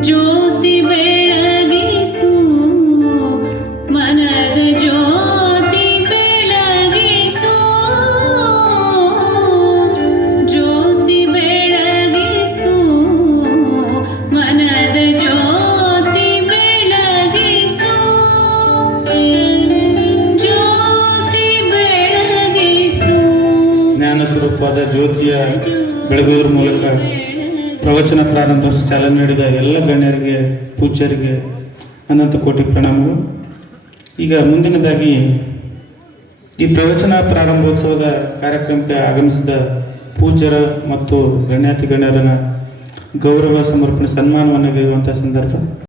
ಜ್ಯೋತಿ ಬೆಳಗಿಸು. ಮನದ ಜ್ಯೋತಿ ಬೆಳಗಿಸು. ಜ್ಯೋತಿ ಬೆಳಗಿಸು. ಮನದ ಜ್ಯೋತಿ ಬೆಳಗಿಸು. ಜ್ಯೋತಿ ಬೆಳಗಿಸು. ಜ್ಞಾನ ಸ್ವರೂಪದ ಜ್ಯೋತಿಯ ಬೆಳಗುವುದರ ಮೂಲಕ ಪ್ರವಚನ ಪ್ರಾರಂಭ ಚಾಲನೆ ನೀಡಿದ ಎಲ್ಲ ಗಣ್ಯರಿಗೆ, ಪೂಜ್ಯರಿಗೆ ಅನಂತ ಕೋಟಿ ಪ್ರಣಾಮಗಳು. ಈಗ ಮುಂದಿನದಾಗಿ ಈ ಪ್ರವಚನ ಪ್ರಾರಂಭೋತ್ಸವದ ಕಾರ್ಯಕ್ರಮಕ್ಕೆ ಆಗಮಿಸಿದ ಪೂಜ್ಯರ ಮತ್ತು ಗಣ್ಯಾತಿ ಗಣ್ಯರನ್ನ ಗೌರವ, ಸಮರ್ಪಣೆ, ಸನ್ಮಾನವನ್ನು ಗೆಲ್ಲುವಂಥ ಸಂದರ್ಭ.